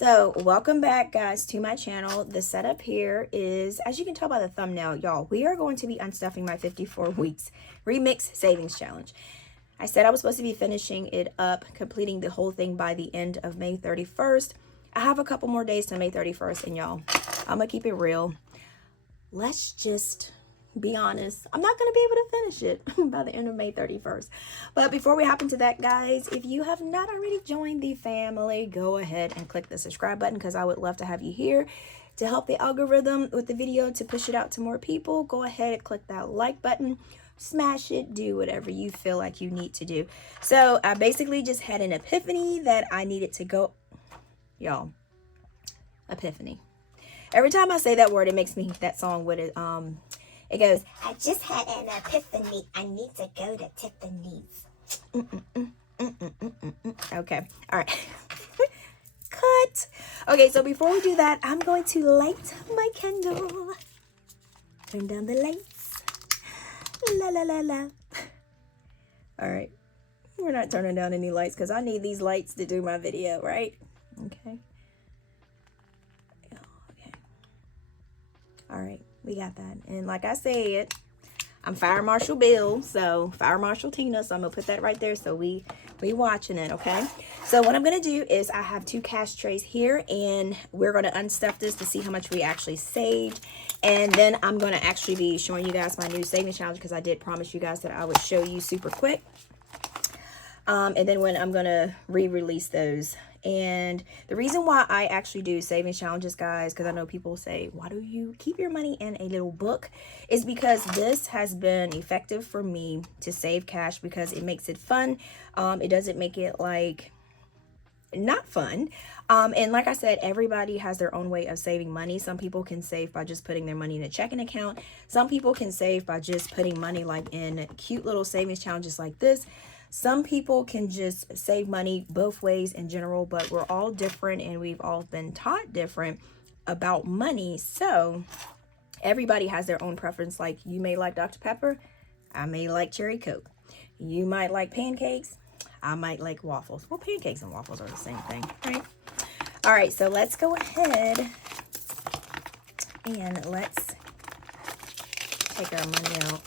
So welcome back, guys, to my channel. The setup here is, as you can tell by the thumbnail, y'all, we are going to be unstuffing my 54 weeks remix savings challenge. I said I was supposed to be finishing it up, completing the whole thing by the end of May 31st. I have a couple more days to May 31st, and y'all, I'm gonna keep it real. Let's just be honest, I'm not going to be able to finish it by the end of May 31st. But before we hop into that, guys, if you have not already joined the family, go ahead and click the subscribe button, because I would love to have you here to help the algorithm with the video to push it out to more people. Go ahead and click that like button, smash it, do whatever you feel like you need to do. So I basically just had an epiphany that I needed to go, y'all, epiphany. Every time I say that word, it makes me that song with it. It goes, I just had an epiphany. I need to go to Tiffany's. Okay. All right. Cut. Okay, so before we do that, I'm going to light my candle. Turn down the lights. La, la, la, la. All right. We're not turning down any lights because I need these lights to do my video, right? Okay. Okay. All right. We got that. And like I said, I'm Fire Marshal Bill, so Fire Marshal Tina, so I'm gonna put that right there so we watching it, okay? So what I'm gonna do is I have 2 cash trays here, and we're gonna unstuff this to see how much we actually saved. And then I'm gonna actually be showing you guys my new savings challenge, because I did promise you guys that I would show you super quick. And then when I'm gonna re-release those. And the reason why I actually do savings challenges, guys, because I know people say, why do you keep your money in a little book, is because this has been effective for me to save cash, because it makes it fun. It doesn't make it like not fun. And like I said, everybody has their own way of saving money. Some people can save by just putting their money in a checking account. Some people can save by just putting money like in cute little savings challenges like this. Some people can just save money both ways in general, but we're all different and we've all been taught different about money. So everybody has their own preference. Like, you may like Dr. Pepper, I may like cherry Coke. You might like pancakes, I might like waffles. Well, pancakes and waffles are the same thing, right? All right, so let's go ahead and let's take our money out.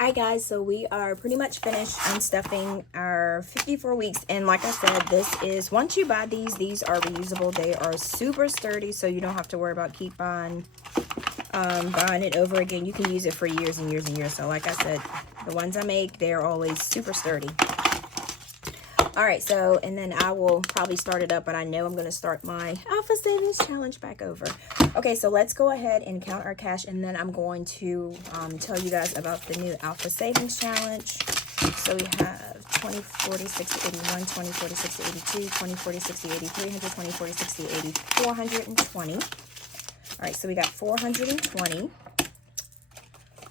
Alright guys, so we are pretty much finished unstuffing our 54 weeks, and like I said, this is, once you buy these are reusable. They are super sturdy, so you don't have to worry about buying it over again. You can use it for years and years and years. So like I said, the ones I make, they're always super sturdy. Alright, so, and then I will probably start it up, but I know I'm going to start my Alpha Savings Challenge back over. Okay, so let's go ahead and count our cash, and then I'm going to tell you guys about the new Alpha Savings Challenge. So we have 20, 40, 60, 81, 20, 40, 60, 82, 20, 40, 60, 80, 300, 20, 40, 60, 80, 420. Alright, so we got 420.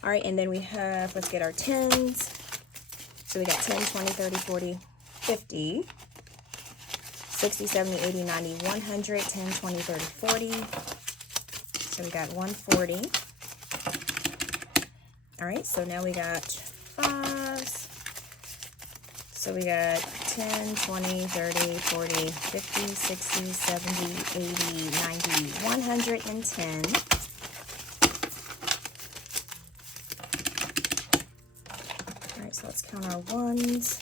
Alright, and then we have, let's get our tens. So we got 10, 20, 30, 40, 50, 60, 70, 80, 90, 100, 10, 20, 30, 40. So we got 140. All right, so now we got fives. So we got 10, 20, 30, 40, 50, 60, 70, 80, 90, 110. All right, so let's count our ones.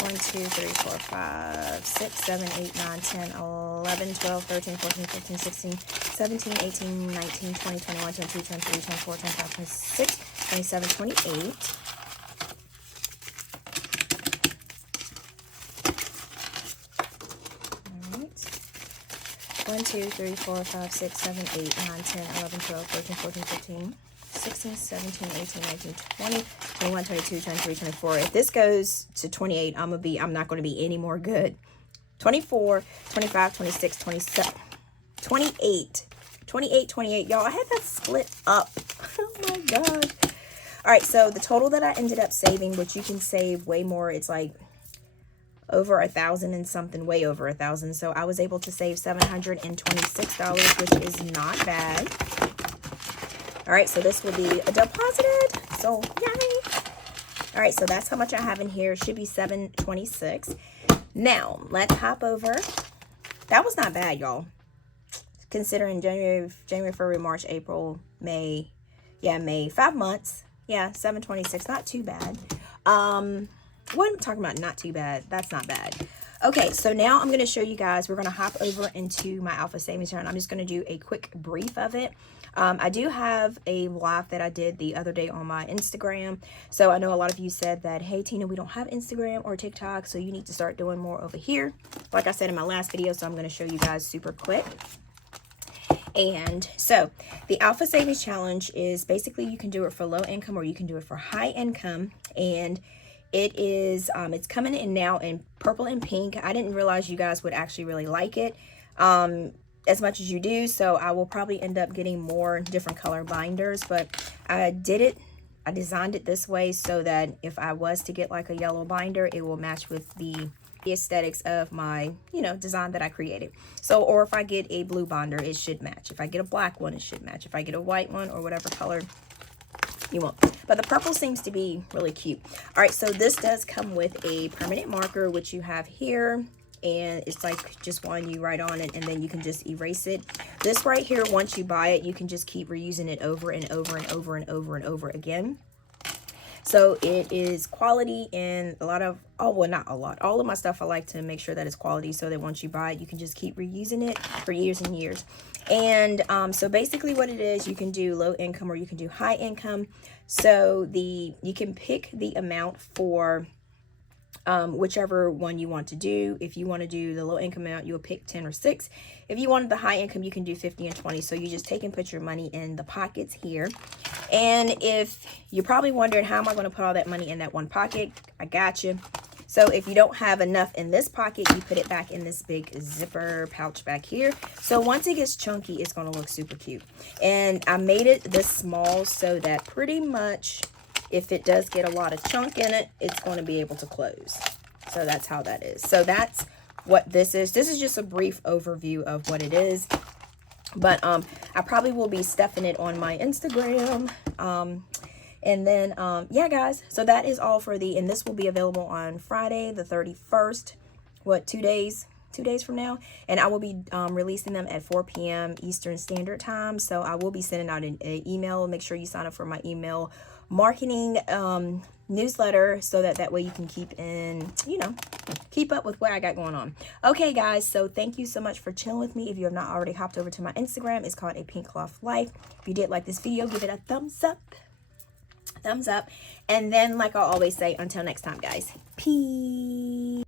1, 2, 3, 4, 5, 6, 7, 8, 9, 10, 11, 12, 13, 14, 15, 16, 17, 18, 19, 20, 21, 22, 23, 24, 25, 26, 27, 28. Alright. 1, 2, 3, 4, 5, 6, 7, 8, 9, 10, 11, 12, 13, 14, 15, 16, 17, 18, 19, 20, 21, 22, 23, 24. If this goes to 28, I'm not going to be any more good. 24, 25, 26, 27, 28, 28. Y'all, I had that split up. Oh my God. All right, so the total that I ended up saving, which you can save way more, it's like over 1,000 and something, way over 1,000. So I was able to save $726, which is not bad. All right, so this will be deposited. So, yay. All right, so that's how much I have in here. It should be $726. Now, let's hop over. That was not bad, y'all. Considering January, February, March, April, May. Yeah, May. 5 months. Yeah, $726. Not too bad. What am I talking about? Not too bad. That's not bad. Okay, so now I'm going to show you guys. We're going to hop over into my Alpha Savings Challenge. I'm just going to do a quick brief of it. I do have a live that I did the other day on my Instagram. So I know a lot of you said that, hey, Tina, we don't have Instagram or TikTok, so you need to start doing more over here. Like I said in my last video, so I'm going to show you guys super quick. And so the Alpha Savings Challenge is basically you can do it for low income or you can do it for high income. And it is, it's coming in now in purple and pink. I didn't realize you guys would actually really like it as much as you do. So I will probably end up getting more different color binders, but I designed it this way so that if I was to get like a yellow binder, it will match with the aesthetics of my, design that I created. So, or if I get a blue binder, it should match. If I get a black one, it should match. If I get a white one or whatever color you want. But the purple seems to be really cute. All right, so this does come with a permanent marker, which you have here. And it's like just one you write on it and then you can just erase it. This right here, once you buy it, you can just keep reusing it over and over and over and over and over again. So it is quality, and a lot of, oh, well, not a lot. All of my stuff, I like to make sure that it's quality so that once you buy it, you can just keep reusing it for years and years. And so basically what it is, you can do low income or you can do high income. So you can pick the amount for whichever one you want to do. If you want to do the low income amount, you'll pick 10 or 6. If you wanted the high income, you can do 50 and 20. So you just take and put your money in the pockets here. And if you're probably wondering, how am I going to put all that money in that one pocket? I got you. So if you don't have enough in this pocket, you put it back in this big zipper pouch back here. So once it gets chunky, it's going to look super cute. And I made it this small so that pretty much if it does get a lot of chunk in it, it's going to be able to close. So that's how that is. So that's what this is. This is just a brief overview of what it is. But I probably will be stuffing it on my Instagram. And then, yeah, guys. So that is all for and this will be available on Friday, the 31st. What, 2 days? 2 days from now, and I will be releasing them at 4 p.m. Eastern Standard Time. So I will be sending out an email. Make sure you sign up for my email marketing newsletter, so that way you can keep up with what I got going on. Okay, guys, so thank you so much for chilling with me. If you have not already hopped over to my Instagram, it's called APinkeClothlife. If you did like this video, give it a thumbs up. And then, like I always say, until next time, guys, peace.